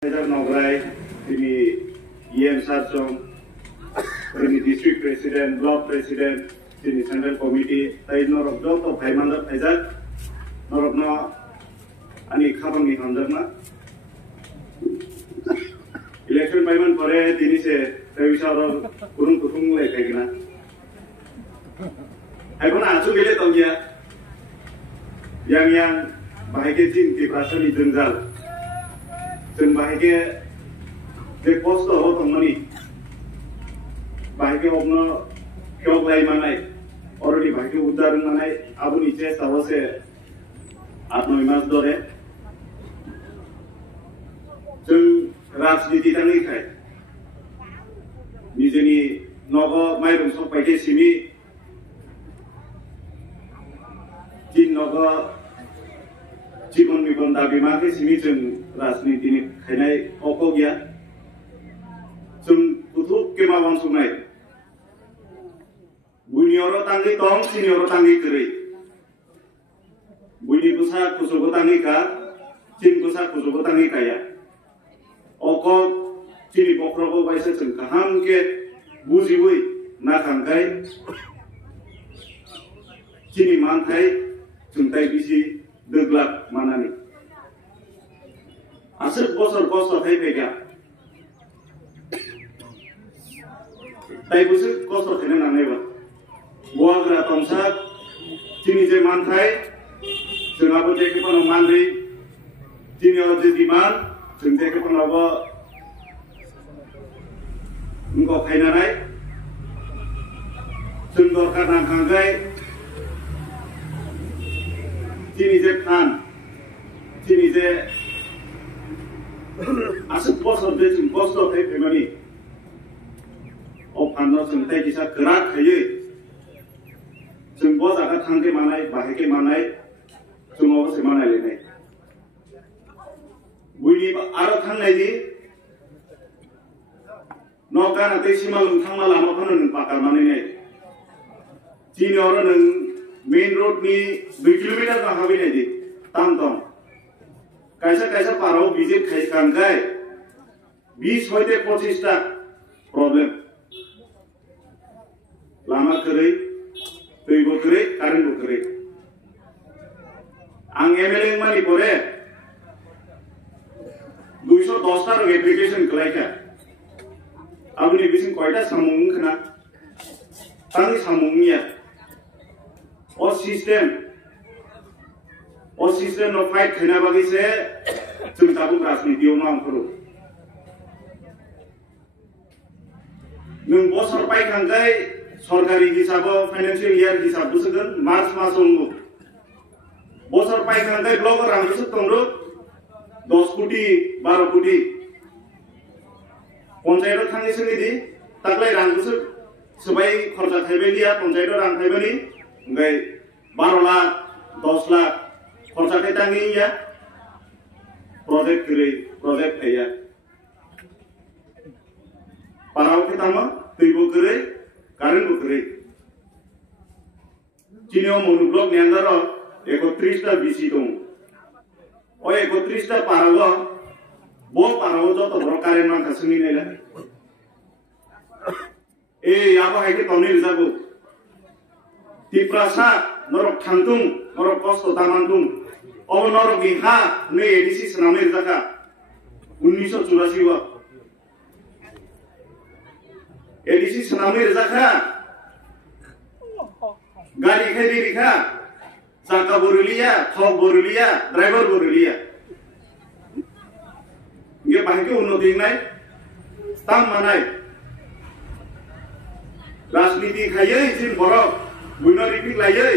Nograi, ini EM Sarjong, ini District President, Block President, ini Central Committee, tapi norok dok to Bhai Mandap Aizat, norok no, ani khabang ni hamdana. Election payment pore ini se, tapi seorang kurung lek kayak gina. Aku nak acu gile tau dia, yang bahagia jin di perasaan di jenggal. जों बाहायगे जे कष्ट हो तंगमनि बाहायगे हमनो क्यों लाइ मानाय already बाहायगे उद्धार मानाय आबुनि जे सावसे आत्मविश्वास दरे जों राजनीति थांनिखाय निजेनि नग माइरं सबायगे सिमि जिन नग जीवन मिबन दाबि माके सिमि जों राजनीति नि खायनाय अको गया जों कुथुब केमावां सुनाय बुनियाव तांगि दं सिनियाव तांगि गरै बुनि कुसा कुसुबो तांगि का चिन कुसा कुसुबो तांगि काया अको चिनि बख्रबो बायसे जों गाहाम के बुजिबै ना खांखाय चिनि मानथाय जों ताय बिसि दोग्लाक मानानि asal bosor hai pega, tapi busuk bosor kena nangai ba. Gua gerak tongsak, cini je mantai, cengapu je kepono mandri, cini orang je diman, ceng je kepono ba, engkau kai nanai, ceng dorkan nangkangai, cini je pan, cini je asal bosor deh cing bosor teh pemani, opano cing teh kisah gerak aja, cing bos akan tangke manai, bahake manai, cing apa sih manai lene. Bunyi arah tang lagi, nokan nanti si malung tang malam apa nung pakar manai nih, cini orang nung main road ni 2 kilometer kah habis nih, tang. कैसा पारो visit खाई 20 होते 25 टा problem Lama करे दै Bokre current Bokre आं MLA मानि परे 210 टा एप्लीकेशन कलाइका आबुनि बिसिं कयटा सामुं खना तांनि सामुंनिया और सिस्टम न फाइट खाना बाकी से जों दाबो राजनीतियाव नांफोरो नों बसर पाइखांगाय सरकारि हिसाबाव फाइनान्सियल इयार हिसाब बुसगोन मार्च मासावनो बसर पाइखांगाय ब्लक रांखौसो दंरो 10 कोटी 12 कोटी पन्चायत थांनि सोलिदि ताकलाय रांखौसो सबाय खरचा थाइबायदिया पन्चायत रां थाइबानि ओमफ्राय 12 लाख 10 लाख खरचा थाइतांगि या प्रोजेक्ट आया पाराव के तामा दै बोकरे कारेन्ट बोकरे चिनियाव मनु ब्लक नेंगार 31 टा बिसि दं ओ 31 टा पाराव बो पाराव जत बर कारेन्ट मांखा सोंनि नायला ए याबो हायके तनि रिजाबो तिप्रासा नरक थांतुं नरक कष्ट तामानतुं अब नरक बिहा नै एडिसि सनामने रिजाका 1984 वा एडिसि सनामने रिजाका गाड़ी खाइदि रिखा चाका बरुलिया थक बरुलिया ड्राइवर बरुलिया ये बाहायके उन्नति नाय ताम मानाय राजनीति खायै जिन बरक बुइनो रिपिक लायै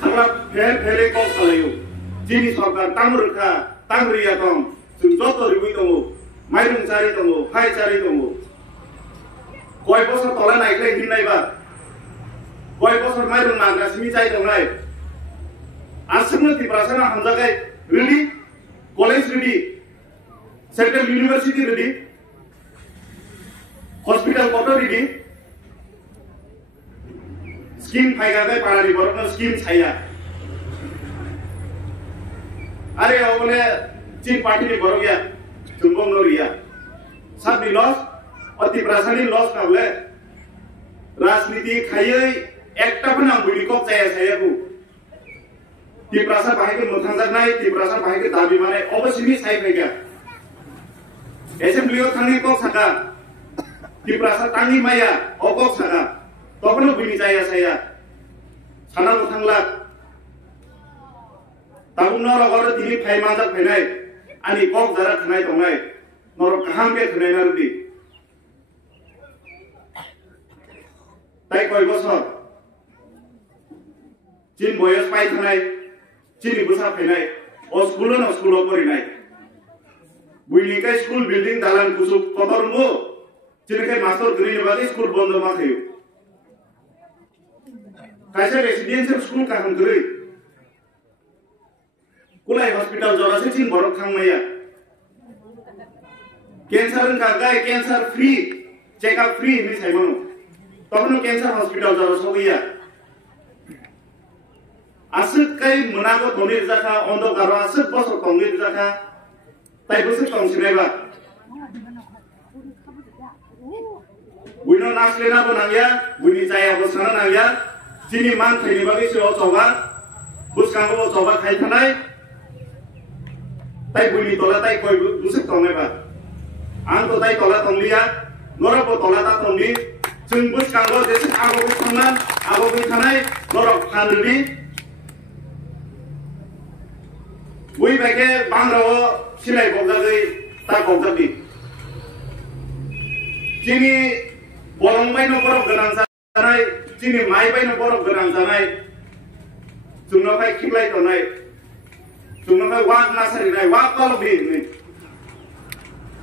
खाला फेले कल खालायो जिनि सरकार तामरुखा तामरिया दं जों जत रिबुइ दङ माइरं चारि दङ फाइ चारि दङ कय बছর तला नायख्लाय हिननायबा कय बছর माइरं नागासिनि जाय दंनाय आसमनो तिब्रासाना हामजागाय रेडि कलेज रेडि सेंट्रल यूनिवर्सिटी रेडि हॉस्पिटल कत रेडि स्कीम फाइगाय पारानि बरनो स्कीम छाया अरे ओने चीन पार्टी ने बरो गया तुमको no riya sabni loss ati prasani loss kable rajniti khayai ekta pun ang budi kok saya ku ti prasa bahai ke muthangjar nai ti prasa bahai ke dabi mane obosimi sai pega assembly thangi kok saka ti prasa tangi maya okok saka tokono bini saya sana muthangla tabung nora gor tini phai manjak phainai ani kok jara khnai tongnai nor kaham ke khnai narudi tai koi bosor chin boyos pai thanai chini busa phainai o school porinai buini kai school building dalan kusuk kotor mu chini kai master green bagi school bondo ma thayu kaisa residential school ka ham gri kulai hospital jora se chin borok khangmaya cancer ka gai cancer free check up free ni saimono tokono cancer hospital jora sogiya asuk kai munago tonir jaka ondo karo asuk boso tongir jaka tai boso tongsinaiba buino naslena bonangya buini jaya bosana nangya chini man thaini bagi sio choba buskango choba khai thanai tai buini tola tai koi busuk tongnaiba ang to tai tola tonglia norabo tola ta tongni chung buskango desi abo bi thangnan abo bi thanai norok khanri bui bage bangrao silai bogdai ta bogdai chini borong bai no borok ganang janai chini mai bai no borok ganang janai chungno kai khiklai tonai chungno kai wak nasari nai wak tolo bi ni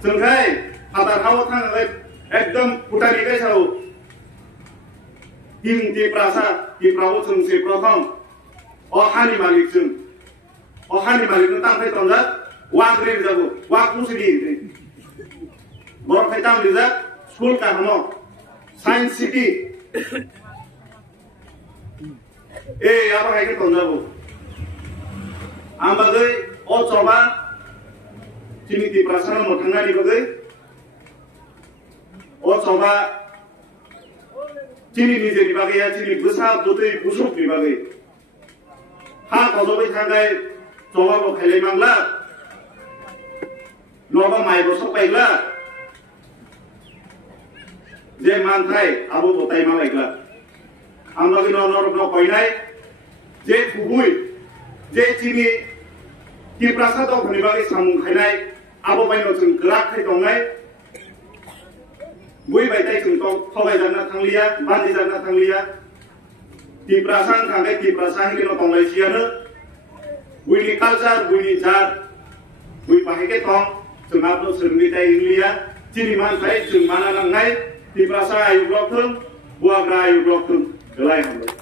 chungkai hadar hawo thang ekdom putani kai sau tim ti prasa ti prawo chung se prothom o hani malik chung o hani malik no tang kai tonga wak ri jago wak musidi borok kai tam ri jak school ka hamo science city apa kayak tonjabu ambagai o coba cini di prasana mo thangani bagai o coba cini nije di bagai ya cini besar dutei busuk di bagai ha kojobai thangai coba bo khelai mangla noba mai bo sokpaigla je manthai abo botai malaigla amlagi no koinai je khubui je chini ti prasad o khani bagi samung khainai abo baino chung grak khai tongai bui bai tai chung to thobai jana thanglia bandi jana thanglia ti prasang khangai ti prasang kino tongai siana bui ni culture bui ni jar bui pahe ke tong chung apno sungni tai inglia chini man thai chung mana nangai ti prasa ayu blok thung buagra ayu blok thung gelai hamlo